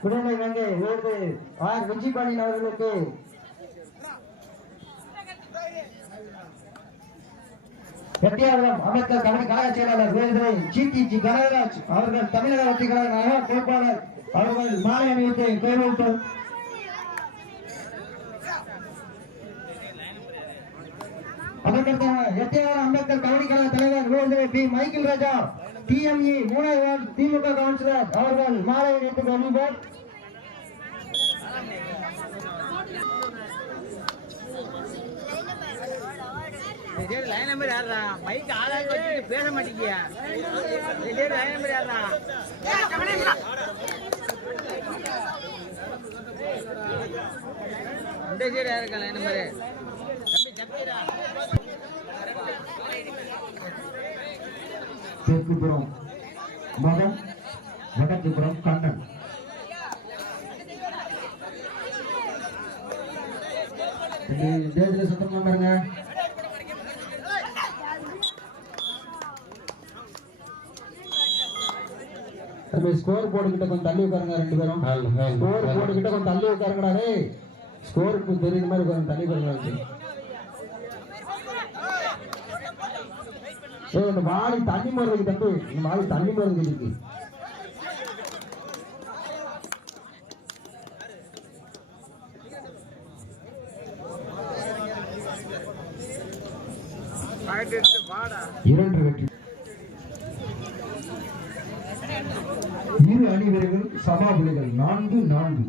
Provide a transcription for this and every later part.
குடலை வங்கி விருது ஆர் விஜயபாண்டியன் அவர்களுக்கு. எட்டியாபுரம் அம்பேத்கர் கமிட்டி கழக செயலாளர் விருது ஜி கனகராஜ் அவர்கள் தமிழக வெற்றி கழக நகர பொறுப்பாளர் அவர்கள் மாலை அணிவித்து கைவிட்டு. அதற்கடுத்த எட்டியாபுரம் அம்பேத்கர் கமிட்டி கழக தலைவர் விருது பி மைக்கேல் ராஜா TME 3 திமுக கவுன்சிலர் அவர்கள் மாலை அணிவித்து கௌரவிப்பார். லைன் நம்பர் யாரா மைக் ஆளாக வச்சுட்டு பேச மாட்டேங்கியா? லைன் நம்பர் யாரா? இந்த சைடு யாருக்கா லைன் நம்பரு? தெற்குப்புறம் மகன், வடக்குப்புறம் கண்ணன். சத்தம் பாருங்க. ஸ்கோர் போர்டு கிட்ட கொஞ்சம் தள்ளி உட்காருங்க. 2 பேரும் ஸ்கோர் போர்டு கிட்ட கொஞ்சம் தள்ளி உட்காருங்கடா. ஸ்கோருக்கு தெரியுற மாதிரி கொஞ்சம் தள்ளி உட்காருங்க. இந்த வாடி தண்ணி மருந்து தப்பு, இந்த மாதிரி தண்ணி மருந்து இருக்கு. இரண்டு வெற்றி. இரு அணி வீரர்கள் சமா புள்ளிகள் 4-4.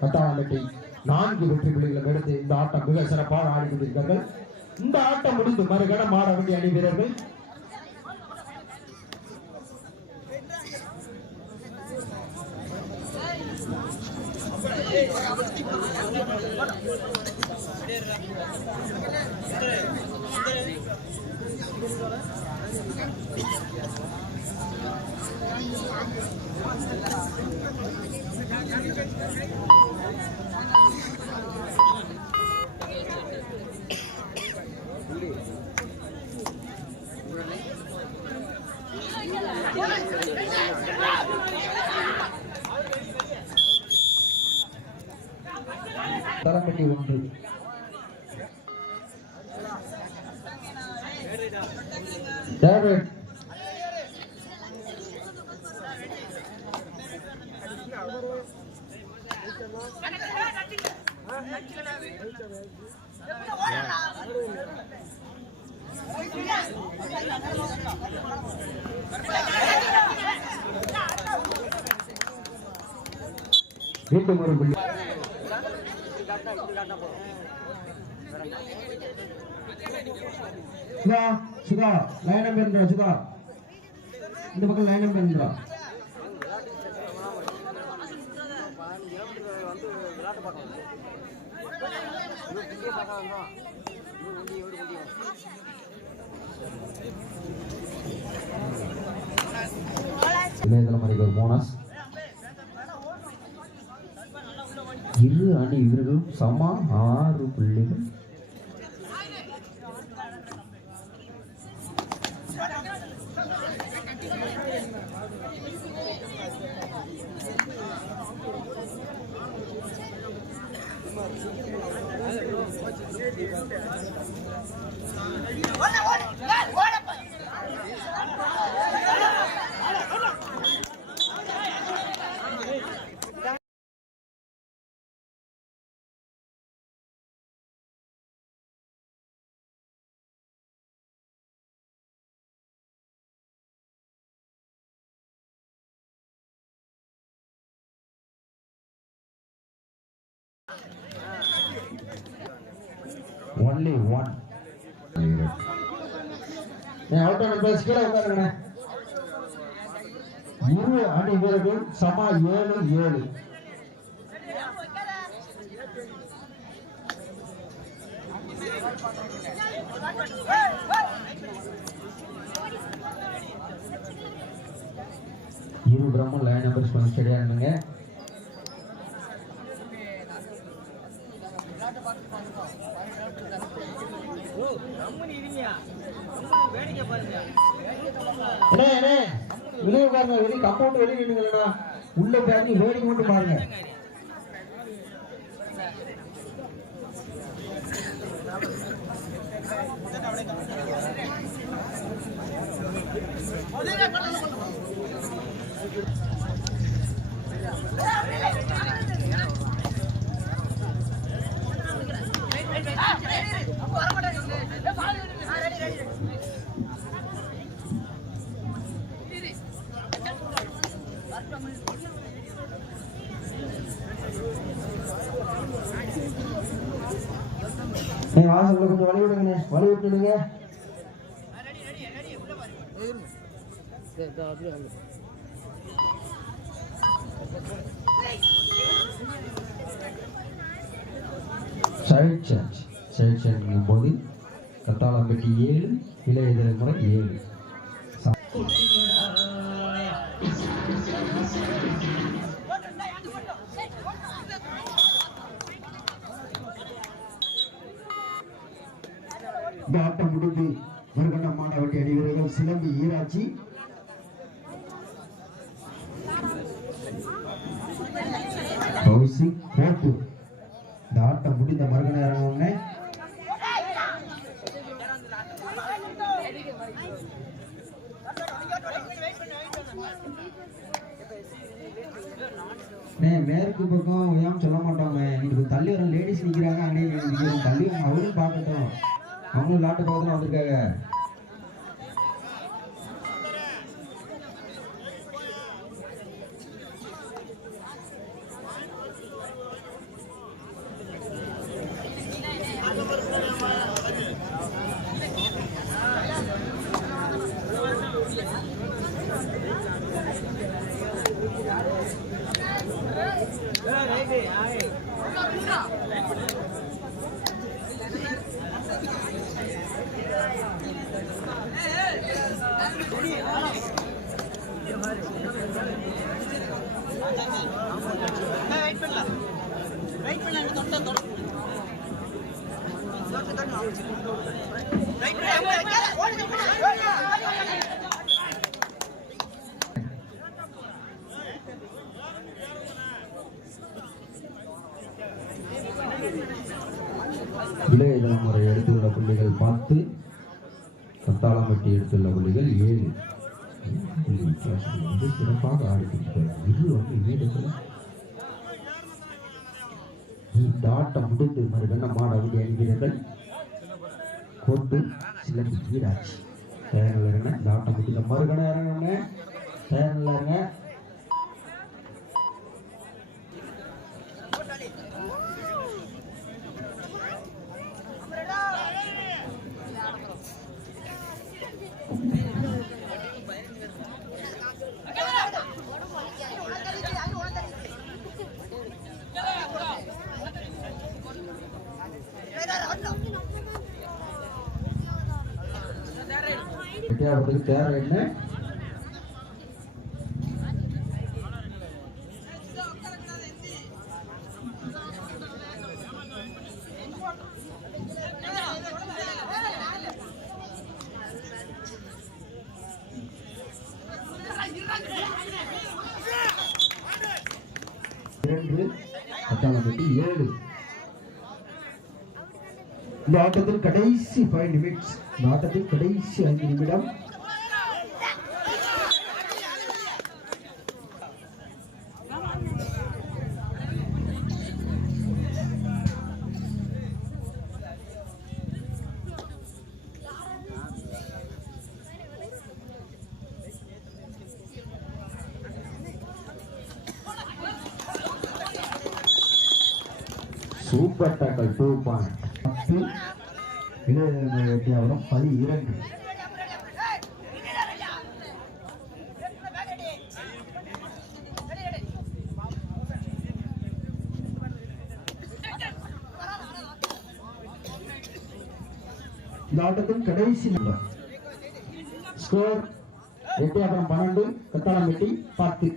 பட்டாளத்தை 4 வெற்றி புள்ளிகளை எடுத்து இந்த ஆட்டம் மிக சிறப்பாக ஆடிக்கொண்டிருக்கிறார்கள். இந்த ஆட்டம் முடிந்து மறுகணம் ஆட வேண்டிய அணி வீரர்கள் தரம்பட்டி 1. டேவிட் மீண்டும் ஒரு புள்ளி. சுதா லைன் நம்பர் சுதா இந்த பக்கம் லைன் நம்பர் இளைய தலைமுறைக்கு ஒரு போனஸ். இரு அணி வீரர்களும் சம 6 புள்ளிகள். Only one. Out on the kira ukaranga. இரு அணி வீரர்கள் சம 7-7. இரு பிரம்மன் லைன் நம்பர் ஸ்டடியா இருந்துங்க. வெளியே பாருங்க, வெளியே கம்பவுண்ட் வெளியே நின்னுங்களா, உள்ள பாருங்க, வேடிக்கை மட்டும் பாருங்க. வாசல்ல கொஞ்சம் வழி விடுங்க, வழி விட்டுடுங்க. சைட் சேஞ்ச் போது கத்தாளம்பட்டி 7, இளைய தலைமுறை 7. ஆட்டம் முடிந்து மறுகண்ட மாணவட்டி அணி வீரர்கள் சிலம்பி ஈராட்சி, கௌசிக், கோட்டு. இந்த ஆட்டம் முடிந்த மறுகண நேரம் மேற்கு பக்கம் ஏன் சொல்ல மாட்டோங்க, இன்னைக்கு தள்ளி வர லேடிஸ் நிற்கிறாங்க, அங்கே தள்ளி அவரும் பார்க்கட்டும், அவங்களும் நாட்டு பக்கத்தில் வந்திருக்காங்க. இளைய தலைமுறை எடுத்துள்ள புள்ளிகள் 10, கத்தாளம்பட்டி எடுத்துள்ள புள்ளிகள் 7. சிறப்பாக ஆடிக்கிறார். இது வீடுகள் இந்த ஆட்டம் முடிந்து மறுகண்ண மாணவர்கள் என்கிறீர்கள். கோட்டு சிலம்பி ஈராட்சி தயாரில் இருங்க. இந்த ஆட்டம் முடிந்த மறுகண இறங்க, தயாரில் இருங்க. அவருக்கு தேவை என்ன? கத்தாளம்பட்டி 7. இந்த ஆட்டத்தில் கடைசி 5 நிமிட்ஸ். இந்த ஆட்டத்தில் கடைசி 5 நிமிடம். சூப்பர் டாக்கல் 2 பாயிண்ட். 12 இந்த ஆட்டத்தின் கடைசி நம்பர். ஸ்கோர் எட்டியாபுரம் 12, கத்தாளம்பட்டி 10.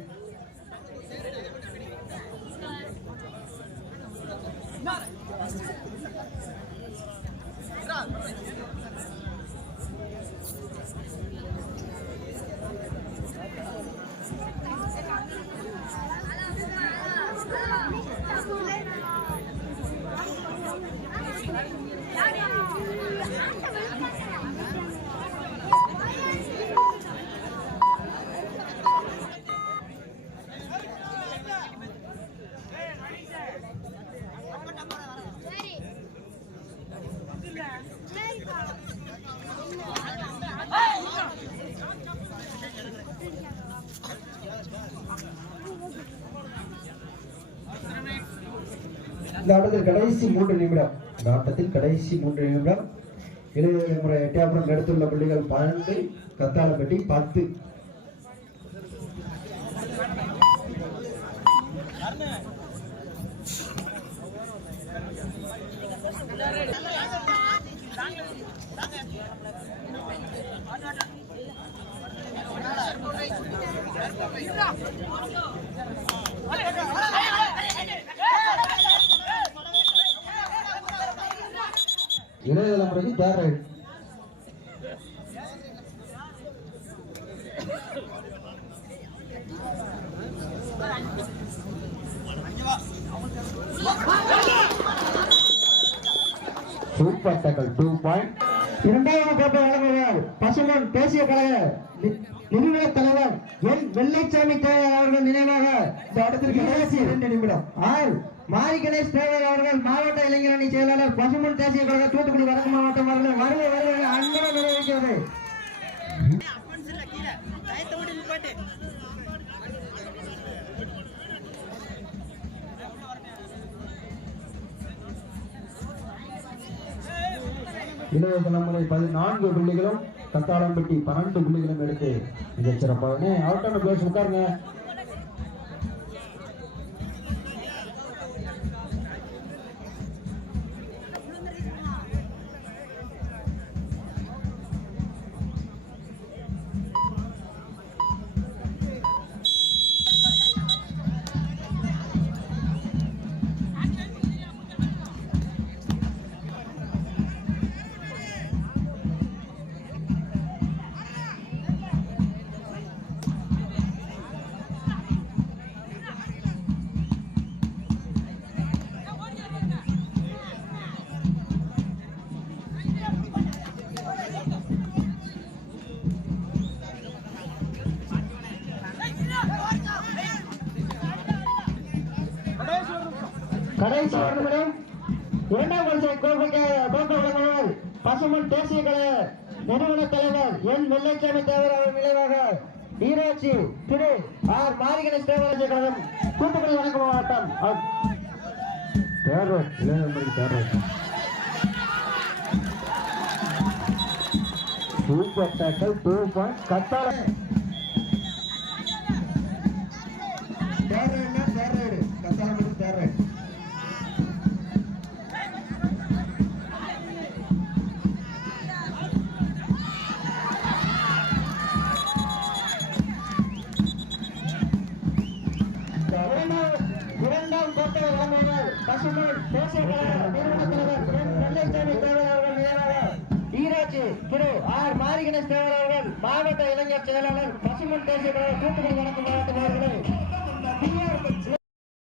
இந்த ஆட்டத்தில் கடைசி 3 நிமிடம். இந்த ஆட்டத்தில் கடைசி 3 நிமிடம். இளைஞர் முறை எட்டியாபுரம் எடுத்துள்ள புள்ளிகள் 12, கத்தாளம்பட்டி 10. இளைய தலைமுறைக்கு தேர் ரைட். சூப்பர் டாக்கல் 2 பாயிண்ட். இரண்டாவது கோப்பை வழங்குகிறார் பசுமன் தேசிய கழக நிறுவன தலைவர் என் வெள்ளைச்சாமி தேவர் அவர்கள் நினைவாக இந்த இடத்திற்கு கடைசி 2 நிமிடம். 6 மாரி கணேஷ் தேவர் அவர்கள் மாவட்ட இளைஞரணி செயலாளர் பசுமன் தேசிய கழக தூத்துக்குடி வடக்கு மாவட்டம் அவர்கள் வருகை அன்புடன் நிறைவேற்கிறது. இளைய தலைமுறை 14 புள்ளிகளும் கத்தாளம்பட்டி 12 புள்ளிகளும் எடுத்து மிகச் சிறப்பாக அவுட்டான பிளேயர்ஸ் உட்காருங்க. கடைசி 1 நிமிடம். இரண்டாம் வரிசை கோப்பை வழங்குவர் பசுமன் தேசிய கழக நிறுவன தலைவர் என் வெள்ளைச்சாமி தேவர் அவர் நினைவாக ஈராட்சி திரு ஆர் மாரிகணேஷ் தேவர் கழகம் தூத்துக்குடி வடக்கு மாவட்டம். சூப்பர் டாக்கல் 2 பாயிண்ட். கத்தாள கத்தாளம்பட்டி தேர் ரைட். இரண்டாம் கோட்டை வழங்குவர் பசுமன் தேசிய கழக நிறுவன தலைவர் என் வெள்ளைச்சாமி தேவர் அவர்கள் நினைவாக ஈராட்சி திரு ஆர் மாரிகணேஷ் தேவர் அவர்கள் மாவட்ட இளைஞர் செயலாளர் பசுமன் தேசிய கழக தூத்துக்குடி வடக்கு மாவட்டம் அவர்களை